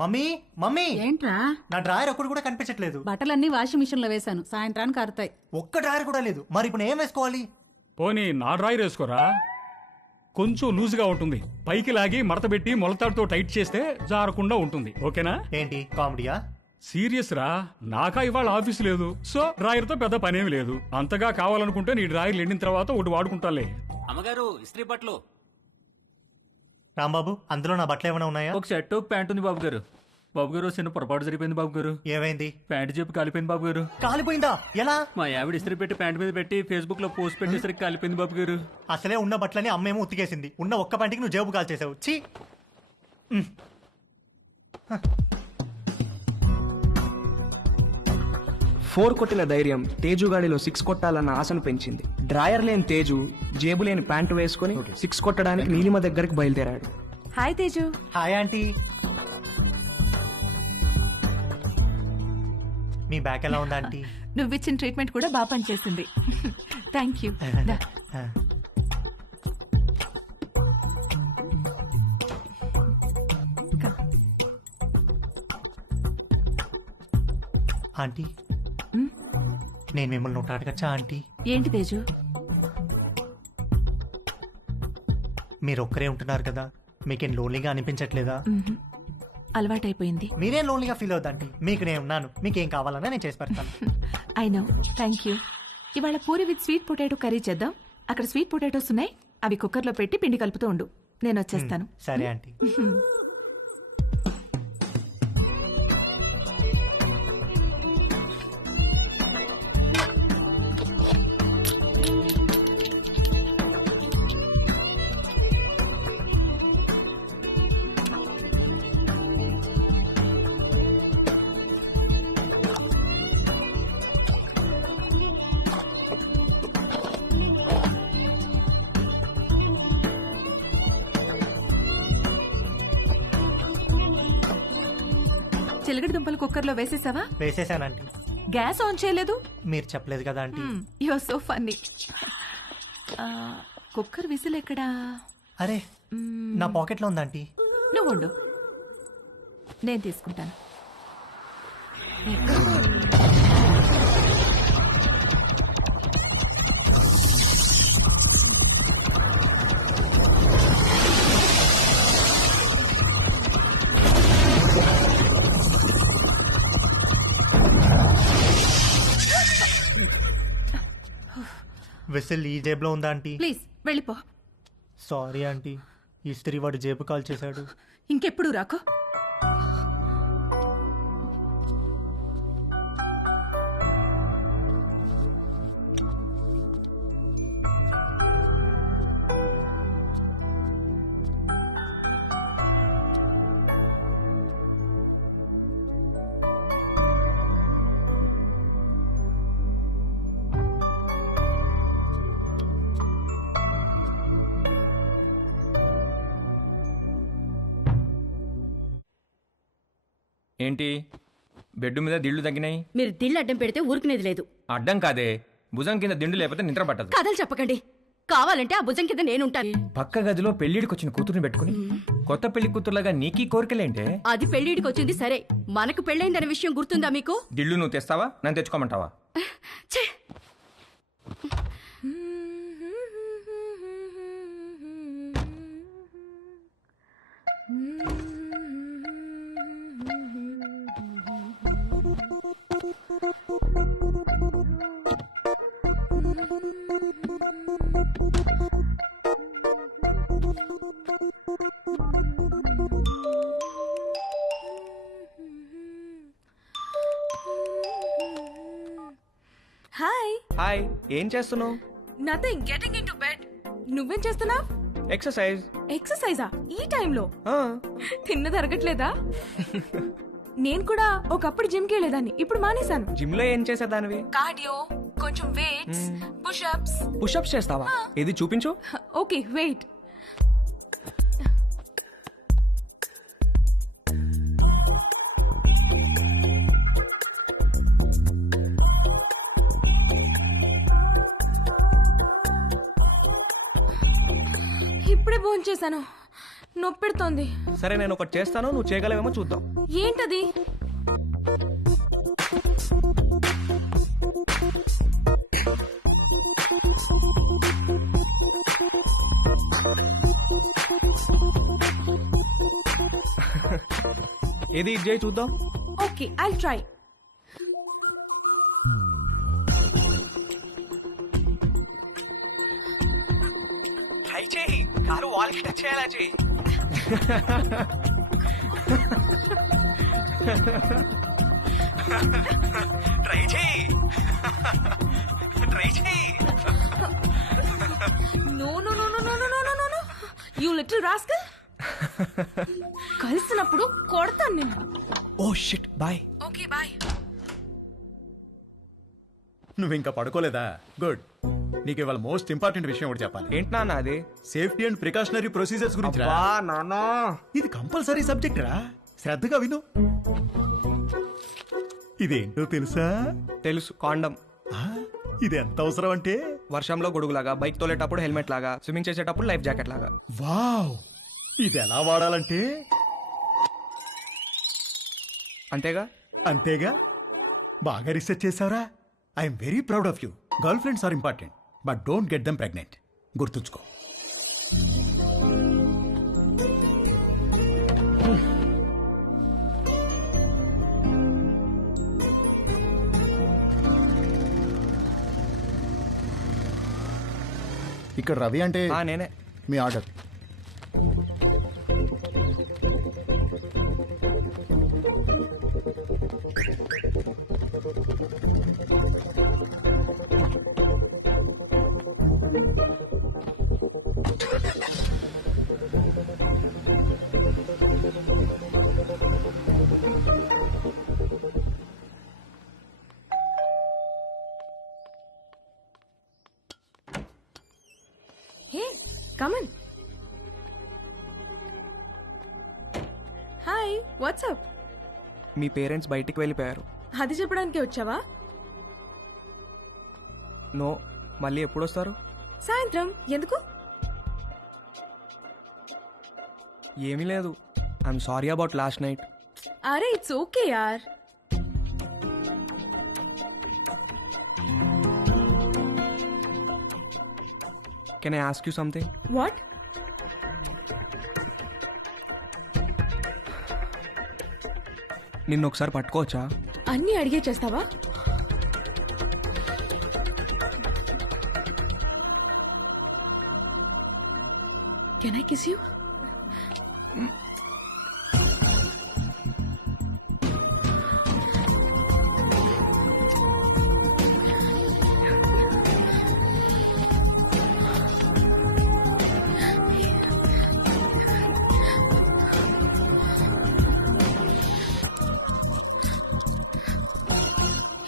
Mummy mummy ఏంట్రా? నా drawer ఒక్కడు కూడా కనిపించట్లేదు. బట్టలన్నీ వాషింగ్ మిషన్ లో వేశాను, సాయంత్రానికి ఆరుతాయి. ఒక్క డ్రాయర్ కూడా లేదు. మరి ఇప్పుడు ఏం వేసుకోవాలి? పోనీ నా డ్రాయర్ వేసుకోరా, కొంచెం లూజ్గా ఉంటుంది. పైకి లాగి మడత పెట్టి మొలతాడుతో టైట్ చేస్తే జారకుండా ఉంటుంది. ఓకేనా? ఏంటి కామెడీయా? సీరియస్ రా, నాకా ఇవాళ ఆఫీస్ లేదు, సో డ్రాయర్ తో పెద్ద పనేమి లేదు. అంతగా కావాలనుకుంటే నీ డ్రాయర్ ఎండిన తర్వాత ఒకటి వాడుకుంటాలే. అమ్మగారు ఇస్త్రీ బట్టలు. రాంబాబు, అందులో నా బట్టలు ఏమైనా ఉన్నాయా? ఒక షర్ట్ ఒక ప్యాంట్ ఉంది బాబు గారు. బాబు గారు చిన్న పొరపాటు జరిపోయింది బాబు గారు. ఏమైంది? ప్యాంట్ చెప్పి కాలిపోయింది బాబు గారు. కాలిపోయిందా? ఎలా? మా ఆవిడ ఇస్త్రీ పెట్టి ప్యాంట్ మీద పెట్టి ఫేస్బుక్ లో పోస్ట్ పెట్టేసరికి కాలిపోయింది బాబు గారు. అసలే ఉన్న బట్టలని అమ్మేమో ఉతికేసింది. ఉన్న ఒక్క ప్యాంటుకి నువ్వు జేబు కాల్చేసావు. ఛీ! 4 కొట్టిన ధైర్యం తేజుగాడిలో 6 కొట్టాలన్న ఆశను పెంచింది. డ్రాయర్ లేని తేజు జేబు లేని ప్యాంటు వేసుకుని 6 కొట్టడానికి నీలిమ దగ్గరికి బయలుదేరాడు. హాయ్ తేజు. Hi aunty. మీ బ్యాక్ ఎలా ఉందా ఆంటీ? నువ్విచ్చిన ట్రీట్మెంట్ కూడా బాగా పనిచేసింది. Thank you. ఆంటీ, నేను మిమ్మల్ని ఒకటి అడగచ్చా ఆంటీ? ఏంటి తేజు? మీరు ఒక్కరే ఉంటున్నారు కదా, మీకేం లోన్లీగా అనిపించట్లేదా? అలవాటైపోయింది. మీరేం లోన్లీగా ఫీల్ అవుతాంటీ, మీకు నేను ఉన్నాను. మీకేం కావాలన్నా నేను చేసి పెడతాను. I know. Thank you. ఇవాళ puri with sweet potato curry చేద్దాం. అక్కడ స్వీట్ పొటాటోస్ ఉన్నాయి, అవి కుక్కర్లో పెట్టి పిండి కలుపుతూ ఉండు, నేను వచ్చేస్తాను. సరే ఆంటీ. చిలకడ దుంపలు కుక్కర్లో వేసేసావా? వేసేసానంటీ. గ్యాస్ ఆన్ చేయలేదు? మీరు చెప్పలేదు కదా ఆంటీ. You are so funny. Cooker whistle ఎక్కడా? అరే, నా పాకెట్లో ఉందా ఆంటీ? నువ్వు ఉండు, నేను తీసుకుంటాను. విసిల్ ఈ జేబులో ఉందా ఆంటీ? ప్లీజ్ వెళ్ళిపో. సారీ ఆంటీ, ఇస్త్రీ వాడు జేబు కాల్ చేశాడు. ఇంకెప్పుడు రాకో. ఏంటి బెడ్ మీద దిళ్ళు తగ్గినాయి? మీరు దిళ్ళు అడ్డం పెడితే ఊరుకునేది లేదు. అడ్డం కాదే, భుజం కింద దిండు లేకపోతే నిద్ర పట్టదు. కథలు చెప్పకండి, కావాలంటే ఆ భుజం కింద నేనుంటాను. పక్క గదిలో పెళ్లిడికి వచ్చిన కూతురుని పెట్టుకుని కొత్త పెళ్లి కూతురులాగా నీకీ కోరికలేంటే? అది పెళ్లిడికి వచ్చింది సరే, మనకు పెళ్ళైందనే విషయం గుర్తుందా మీకు? దిళ్ళు నువ్వు తెస్తావా, నన్ను తెచ్చుకోమంటావా? ఛే! హాయ్. హాయ్, ఏం చేస్తున్నావు? Nothing, getting into bed. నువ్వేం చేస్తున్నావ్? ఎక్సర్సైజ్. ఎక్సర్సైజా ఈ టైంలో? తిన్నది అరగట్లేదా? నేను కూడా ఒకప్పుడు జిమ్ కి వెళ్ళేదాన్ని, ఇప్పుడు మానేశాను. జిమ్ లో ఏం చేసేదానివి? కార్డియో, కొంచెం వెయిట్స్, పుషప్స్. పుషప్స్ చేస్తావా? ఇది చూపించు. Okay wait. ఇప్పుడే భోంచేశాను, నొప్పెడుతోంది. సరే నేను ఒకటి చేస్తాను, నువ్వు చేయగలవేమో చూద్దాం. ఏంటది? ఏది ఇది చేయి చూద్దాం. Okay, I try. ట్రై చేయి, కారు వాల్కి టచ్ చేయాలా చేయి. ట్రై చేయి, ట్రై చేయి. No no no no no no no no no, you little rascal. కలిసినప్పుడు కొడతాను నిన్ను. Oh shit, bye. Okay bye. నువ్వు ఇంకా పడుకోలేదా? గుడ్. నీకు ఇవాళ మోస్ట్ ఇంపార్టెంట్ విషయం ఒకటి చెప్పాలి. ఏంటి నాన్న అది? సేఫ్టీ అండ్ ప్రికాషనరీ ప్రొసీజర్స్ గురించి రా. నానా, ఇది కంపల్సరీ సబ్జెక్ట్ రా, శ్రద్ధగా విను. ఇదేంటో తెలుసా? తెలుసు, కాండం. ఆ, ఇది ఎంత అవసరం అంటే వర్షంలో గొడుగులాగా, బైక్ తోలేటప్పుడు హెల్మెట్ లాగా, స్విమ్మింగ్ చేసేటప్పుడు లైఫ్ జాకెట్ లాగా. వావ్, ఇది ఎలా వాడాలంటే అంతేగా? అంతేగా. బాగా రీసెర్చ్ చేసావురా. I'm very proud of you. Girlfriends are important, but don't get them pregnant. గుర్తుంచుకో. ఇక్కడ రవి అంటే నేనే. మీ order. Hey, come on. Hi, what's up? మీ పేరెంట్స్ బయటికి వెళ్ళిపోయారు. అది చెప్పడానికి వచ్చావా? నో, మళ్ళీ ఎప్పుడు వస్తారు? సాయంత్రం. ఎందుకు? ఏమీ లేదు. I'm sorry about last night. అరే ఇట్స్ ఓకే యార్. Can I ask you something? What? నిన్ను ఒకసారి పట్టుకోవచ్చా? అన్నీ అడిగే చేస్తావా? Can I kiss you?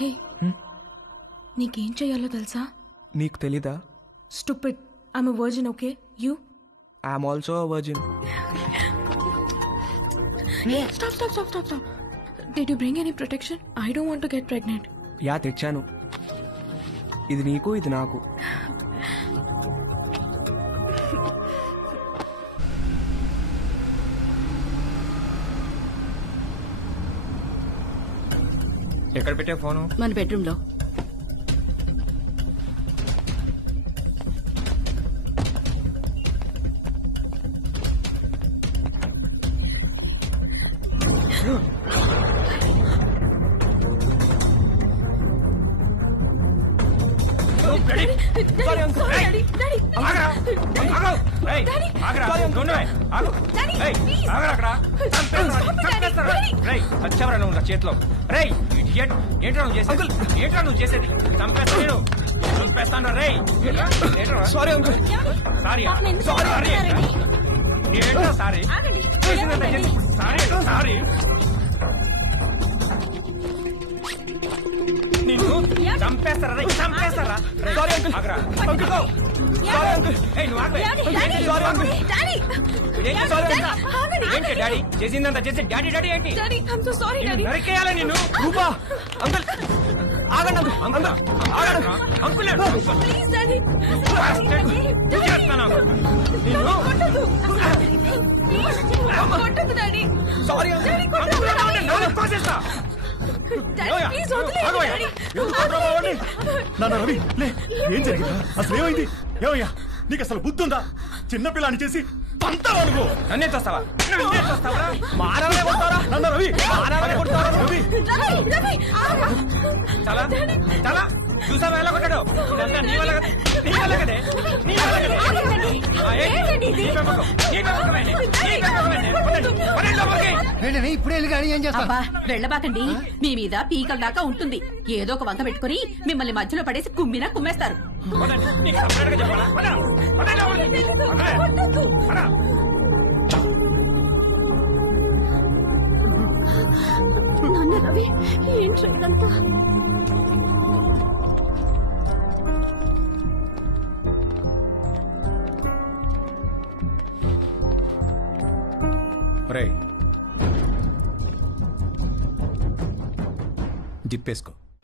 Hey, నీకేం చెయ్యాలో తెలుసా? నీకు తెలీదా? Stupid. I'm a virgin, okay? You? I'm also virgin. Stop, stop, stop, stop, stop. Did you bring any protection? I don't want to get pregnant. Yeah, తెచ్చాను. ఇది నీకు, ఇది నాకు. ఎక్కడ పెట్టే ఫోను? మన బెడ్రూమ్ లో. Sorry, uncle. Daddy, Daddy. చేతిలో రేయ్, ఏంట్రా నువ్వు చేసేది? ఏంట్రా నువ్వు చేసేది? చంపేస్తా నేను, చంపేస్తాను రేయ్. Sorry uncle. సారీ పాపని ఎందుకు చంపుతున్నారండి? ఏంట్రా సారీ? ఆగండి. సారీ సారీ నిన్ను చంపేస్తారా రేయ్, చంపేస్తారా? Sorry uncle. ఆగరా. అంకుల్. Sorry uncle. ఏయ్, నువ్వు ఆగు. Daddy, Daddy. Sorry uncle. Daddy. ఏంటి Daddy, ఆగండి. ఏంటి డాడీ చేసిందంతా చేసి డాడీ డాడీ ఏంటి? Daddy, I'm so sorry, నిన్ను Daddy. నరికేయాలా నిన్ను? రూపా అంకుల్. ఆగండి అంకుల్ ఆగండి అంకుల్ ప్లీజ్ డాడీ చేస్తాను కొట్టదు డాడీ సారీ అంకుల్ ప్లీజ్ వదిలేయండి డాడీ నాన్న రవి లే ఏం జరిగిందా అసలు ఏమైంది ఏమయ్యా నీకు అసలు బుద్ధి ఉందా చిన్నపిల్లని చేసి పంతావా నువ్వు నన్నే చూస్తావా నన్నే చూస్తావా మానవే కొడతారా నాన్న రవి మానవే కొడతారా రవి రవి చాలా చాలా చూసావా ఎలా కొట్టాడు ఇదంతా నీ వల్ల కదే నీ వల్ల కదే నీ వల్ల కదే నీ పెంపకం నీ పెంపకమే నీ పెంపకమే పడండి లోపలికి ఇప్పుడే వెళ్ళి కానీ ఏం చేస్తా అబ్బా వెళ్ళబాకండి మీ మీద పీకల దాకా ఉంటుంది ఏదో ఒక వంక పెట్టుకుని మిమ్మల్ని మధ్యలో పడేసి కుమ్మినా కుమ్మేస్తారు పడండి నీకు సపరేట్గా చెప్పాలా పడండి లోపలికి పడా నాన్న రవి ఏంట్రా ఇదంతా రేయ్ డిప్పేసుకో